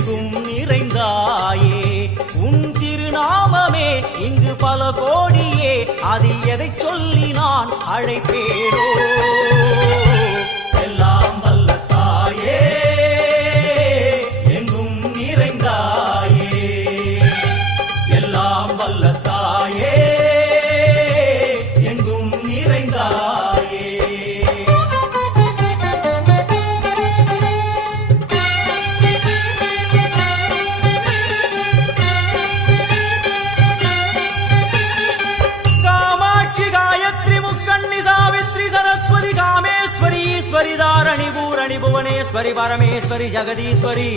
எங்கும் நிறைந்தாயே உன் திருநாமமே இங்கு பல கோடியே அதில் எதை சொல்லி நான் அழைப்பேனோ எல்லாம் வல்ல தாயே எங்கும் நிறைந்தாயே எல்லாம் வல்ல தாயே எங்கும் நிறைந்தாயே ईश्वरी धारणी भूरणी भुवनेश्वरी परमेश्वरी जगदीश्वरी